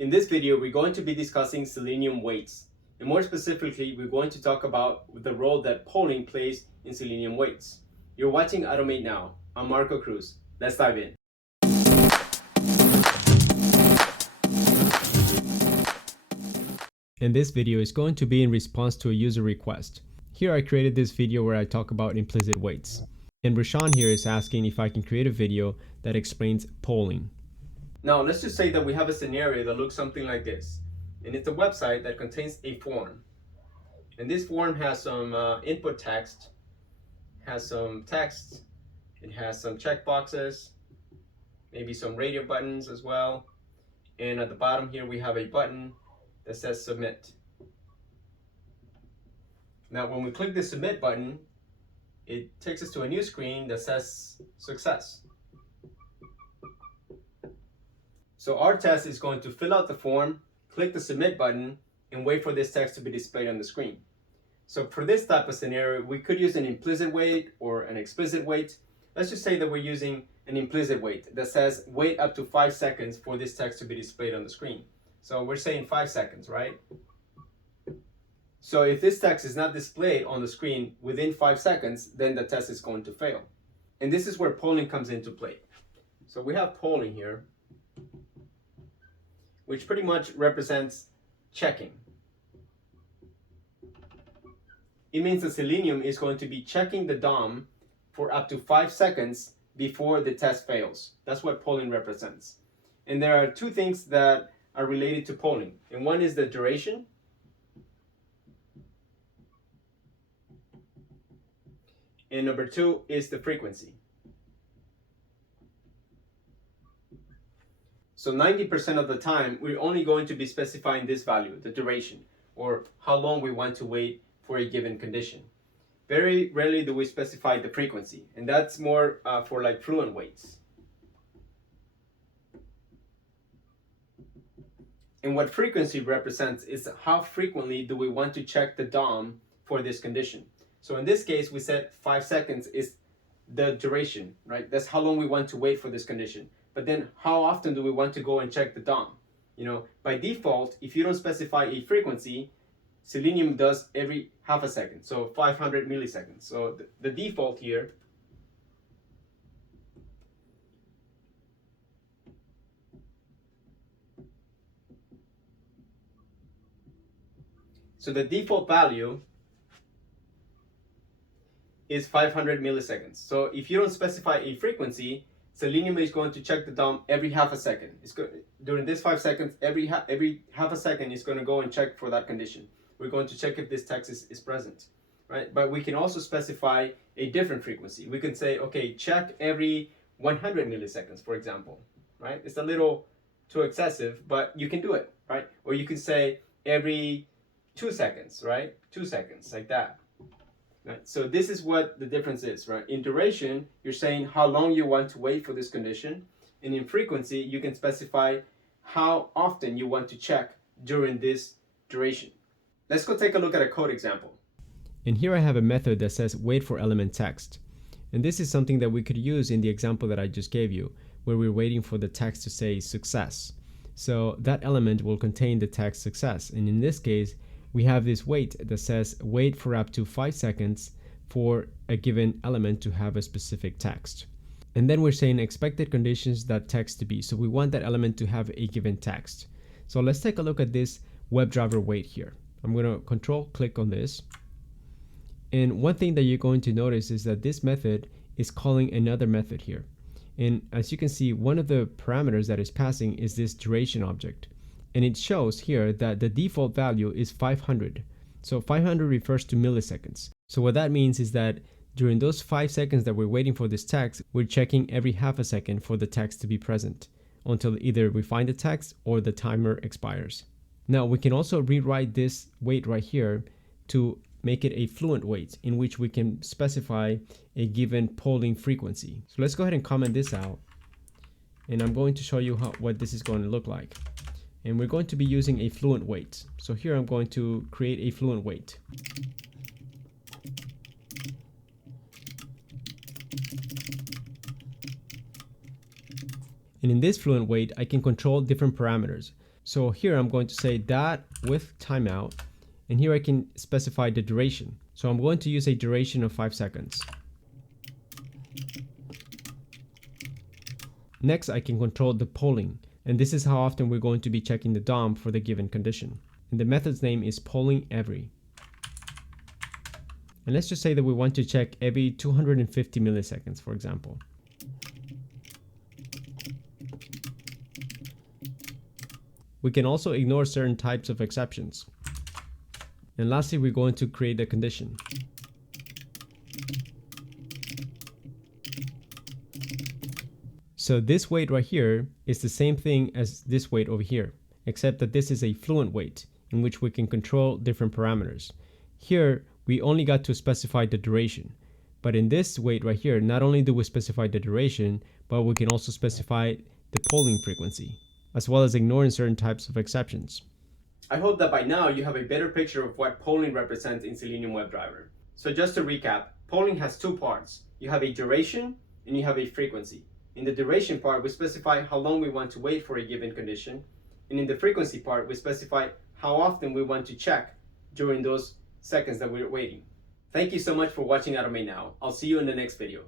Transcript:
In this video, we're going to be discussing Selenium weights. And more specifically, we're going to talk about the role that polling plays in Selenium weights. You're watching Automate Now. I'm Marco Cruz. Let's dive in. And this video is going to be in response to a user request. Here I created this video where I talk about implicit weights. And Rashawn here is asking if I can create a video that explains polling. Now, let's just say that we have a scenario that looks something like this. And it's a website that contains a form. And this form has some input text, it has some checkboxes, maybe some radio buttons as well. And at the bottom here, we have a button that says submit. Now, when we click the submit button, it takes us to a new screen that says success. So our test is going to fill out the form, click the submit button, and wait for this text to be displayed on the screen. So for this type of scenario, we could use an implicit wait or an explicit wait. Let's just say that we're using an implicit wait that says wait up to 5 seconds for this text to be displayed on the screen. So we're saying 5 seconds, right? So if this text is not displayed on the screen within 5 seconds, then the test is going to fail. And this is where polling comes into play. So we have polling here, which pretty much represents checking. It means that Selenium is going to be checking the DOM for up to 5 seconds before the test fails. That's what polling represents. And there are two things that are related to polling. And one is the duration. And number two is the frequency. So 90% of the time, we're only going to be specifying this value, the duration, or how long we want to wait for a given condition. Very rarely do we specify the frequency, and that's more for like FluentWaits. And what frequency represents is how frequently do we want to check the DOM for this condition. So in this case, we said 5 seconds is the duration, right? That's how long we want to wait for this condition. But then how often do we want to go and check the DOM? You know, by default, if you don't specify a frequency, Selenium does every half a second, so 500 milliseconds. So the default here value is 500 milliseconds. So if you don't specify a frequency, Selenium is going to check the DOM every half a second. During this 5 seconds, every half a second, it's going to go and check for that condition. We're going to check if this text is present, right? But we can also specify a different frequency. We can say, okay, check every 100 milliseconds, for example, right? It's a little too excessive, but you can do it, right? Or you can say every 2 seconds, right? 2 seconds, like that. Right. So this is what the difference is, right? In duration, you're saying how long you want to wait for this condition. And in frequency, you can specify how often you want to check during this duration. Let's go take a look at a code example. And here I have a method that says wait for element text. And this is something that we could use in the example that I just gave you, where we're waiting for the text to say success. So that element will contain the text success. And in this case, we have this wait that says wait for up to 5 seconds for a given element to have a specific text. And then we're saying expected conditions that text to be. So we want that element to have a given text. So let's take a look at this WebDriver wait here. I'm going to control click on this. And one thing that you're going to notice is that this method is calling another method here. And as you can see, one of the parameters that is passing is this duration object. And it shows here that the default value is 500. So 500 refers to milliseconds. So what that means is that during those 5 seconds that we're waiting for this text, we're checking every half a second for the text to be present until either we find the text or the timer expires. Now we can also rewrite this wait right here to make it a FluentWait in which we can specify a given polling frequency. So let's go ahead and comment this out. And I'm going to show you what this is going to look like. And we're going to be using a FluentWait. So here I'm going to create a FluentWait. And in this FluentWait, I can control different parameters. So here I'm going to say that with timeout, and here I can specify the duration. So I'm going to use a duration of 5 seconds. Next, I can control the polling, and this is how often we're going to be checking the DOM for the given condition. And the method's name is pollingEvery. And let's just say that we want to check every 250 milliseconds, for example. We can also ignore certain types of exceptions. And lastly, we're going to create a condition. So this wait right here is the same thing as this wait over here, except that this is a FluentWait in which we can control different parameters. Here, we only got to specify the duration. But in this wait right here, not only do we specify the duration, but we can also specify the polling frequency, as well as ignoring certain types of exceptions. I hope that by now you have a better picture of what polling represents in Selenium WebDriver. So just to recap, polling has two parts. You have a duration and you have a frequency. In the duration part, we specify how long we want to wait for a given condition. And in the frequency part, we specify how often we want to check during those seconds that we're waiting. Thank you so much for watching automateNow. I'll see you in the next video.